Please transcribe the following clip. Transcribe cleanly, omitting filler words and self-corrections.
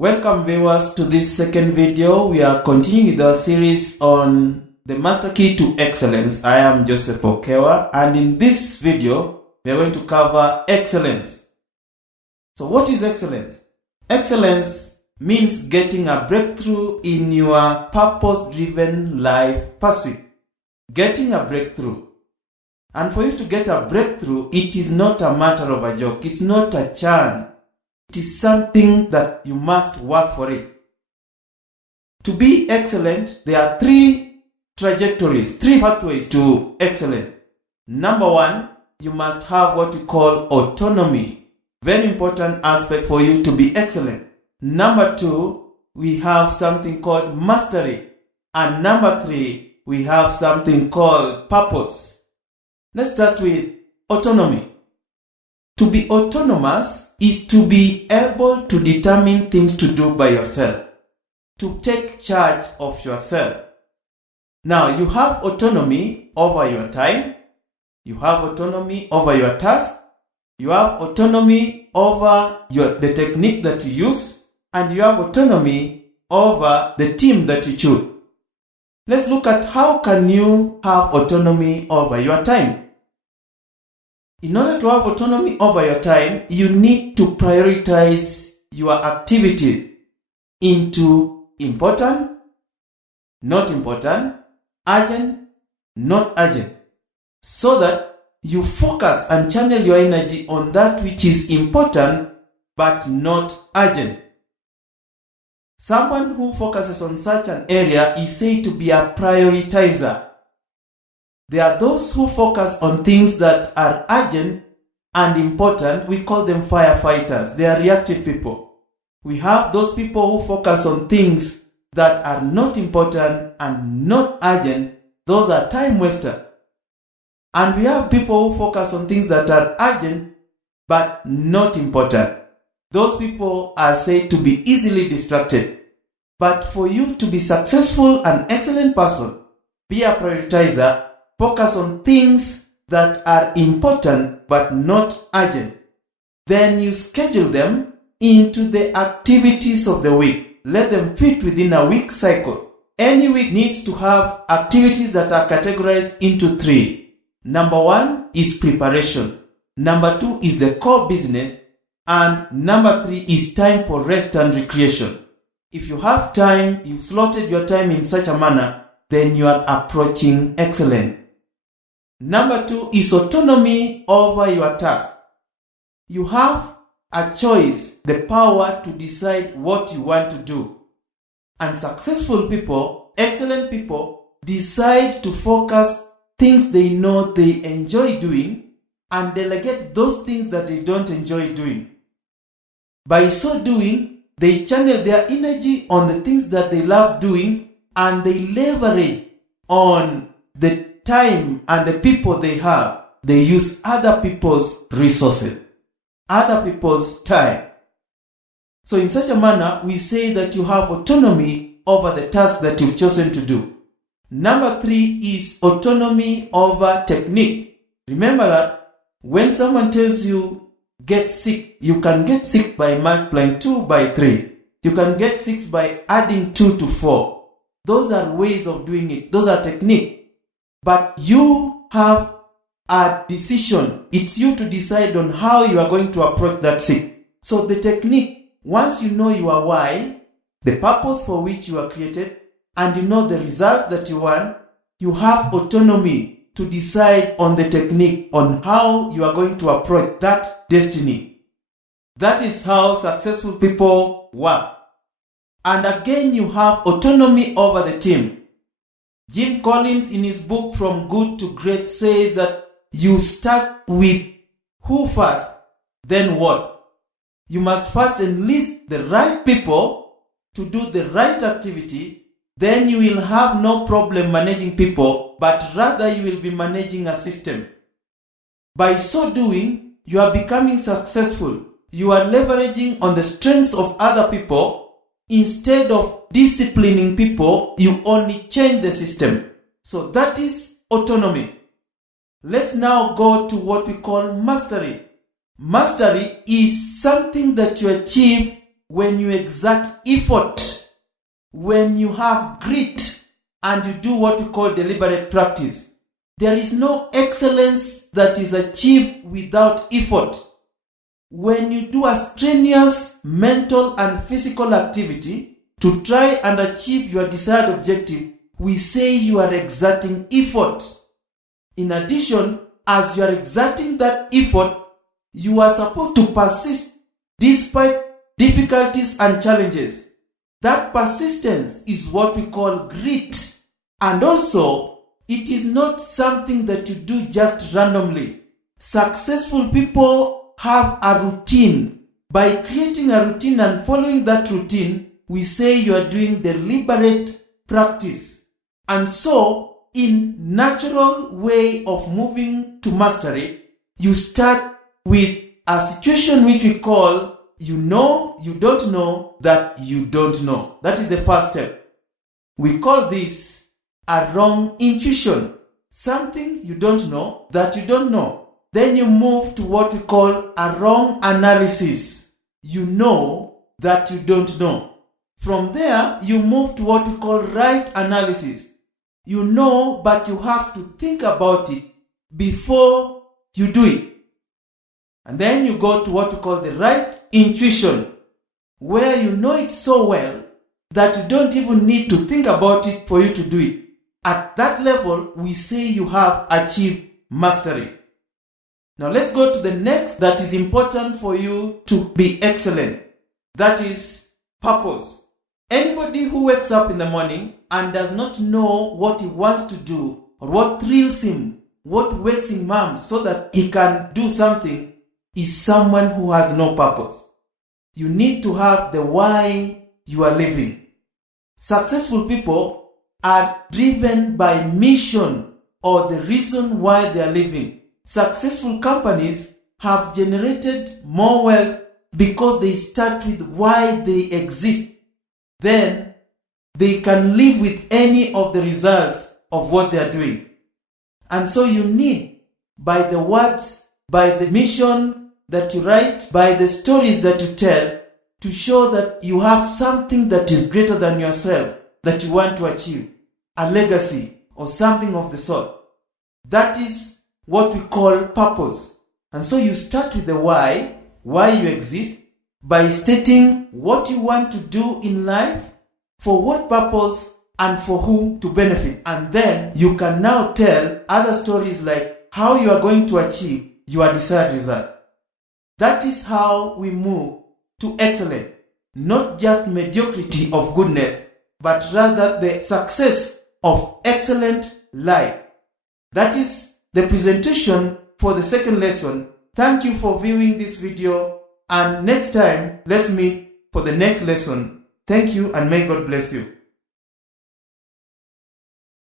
Welcome viewers to this second video. We are continuing with our series on the master key to excellence. I am Joseph Okewa, and in this video we are going to cover excellence. So what is excellence? Excellence means getting a breakthrough in your purpose-driven life pursuit. Getting a breakthrough. And for you to get a breakthrough, it is not a matter of a joke. It's not a chance. It is something that you must work for it. To be excellent, there are three trajectories, three pathways to excellence. Number one, you must have what we call autonomy. Very important aspect for you to be excellent. Number two, we have something called mastery. And number three, we have something called purpose. Let's start with autonomy. To be autonomous is to be able to determine things to do by yourself, to take charge of yourself. Now, you have autonomy over your time, you have autonomy over your task, you have autonomy over the technique that you use, and you have autonomy over the team that you choose. Let's look at how can you have autonomy over your time. In order to have autonomy over your time, you need to prioritize your activity into important, not important, urgent, not urgent, so that you focus and channel your energy on that which is important but not urgent. Someone who focuses on such an area is said to be a prioritizer. There are those who focus on things that are urgent and important. We call them firefighters. They are reactive people. We have those people who focus on things that are not important and not urgent. Those are time wasters. And we have people who focus on things that are urgent but not important. Those people are said to be easily distracted. But for you to be successful and excellent person, be a prioritizer. Focus on things that are important but not urgent. Then you schedule them into the activities of the week. Let them fit within a week cycle. Any week needs to have activities that are categorized into three. Number one is preparation. Number two is the core business. And number three is time for rest and recreation. If you have time, you've slotted your time in such a manner, then you are approaching excellence. Number two is autonomy over your task. You have a choice, the power to decide what you want to do. And successful people, excellent people, decide to focus things they know they enjoy doing and delegate those things that they don't enjoy doing. By so doing, they channel their energy on the things that they love doing and they leverage on the time and the people they have. They use other people's resources, other people's time. So in such a manner, we say that you have autonomy over the task that you've chosen to do. Number three is autonomy over technique. Remember that when someone tells you get sick, you can get sick by multiplying 2 by 3. You can get sick by adding 2 to 4. Those are ways of doing it. Those are techniques. But you have a decision. It's you to decide on how you are going to approach that sick. So the technique, once you know your why, the purpose for which you are created, and you know the result that you want, you have autonomy to decide on the technique, on how you are going to approach that destiny. That is how successful people work. And again, you have autonomy over the team. Jim Collins, in his book From Good to Great, says that you start with who first, then what. You must first enlist the right people to do the right activity, then you will have no problem managing people, but rather you will be managing a system. By so doing, you are becoming successful. You are leveraging on the strengths of other people. Instead of disciplining people, you only change the system. So that is autonomy. Let's now go to what we call mastery. Mastery is something that you achieve when you exert effort, when you have grit, and you do what we call deliberate practice. There is no excellence that is achieved without effort. When you do a strenuous mental and physical activity to try and achieve your desired objective, we say you are exerting effort. In addition, as you are exerting that effort, you are supposed to persist despite difficulties and challenges. That persistence is what we call grit. And also, it is not something that you do just randomly. Successful people have a routine. By creating a routine and following that routine, we say you are doing deliberate practice. And so, in natural way of moving to mastery, you start with a situation which we call you know, you don't know that you don't know. That is the first step. We call this a wrong intuition. Something you don't know that you don't know. Then you move to what we call a wrong analysis. You know that you don't know. From there, you move to what we call right analysis. You know, but you have to think about it before you do it. And then you go to what we call the right intuition, where you know it so well that you don't even need to think about it for you to do it. At that level, we say you have achieved mastery. Now let's go to the next that is important for you to be excellent. That is purpose. Anybody who wakes up in the morning and does not know what he wants to do or what thrills him, what wakes him up so that he can do something, is someone who has no purpose. You need to have the why you are living. Successful people are driven by mission or the reason why they are living. Successful companies have generated more wealth because they start with why they exist. Then they can live with any of the results of what they are doing. And so you need, by the words, by the mission that you write, by the stories that you tell, to show that you have something that is greater than yourself that you want to achieve, a legacy or something of the sort. That is what we call purpose. And so you start with the why you exist, by stating what you want to do in life, for what purpose, and for whom to benefit. And then you can now tell other stories like how you are going to achieve your desired result. That is how we move to excellence, not just mediocrity of goodness, but rather the success of excellent life. That is the presentation for the second lesson. Thank you for viewing this video, and next time let's meet for the next lesson. Thank you, and may God bless you.